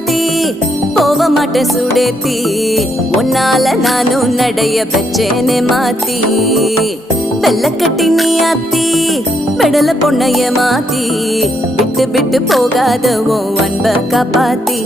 மாத்தி போக மாட்டேன் சுடேத்தி உன்னால நானும் நடைய பெச்சேனே மாத்தி வெள்ளக்கட்டி நீ ஆத்தி பெடல பொண்ணைய மாத்தி விட்டு விட்டு போகாத உன் அன்ப காப்பாத்தி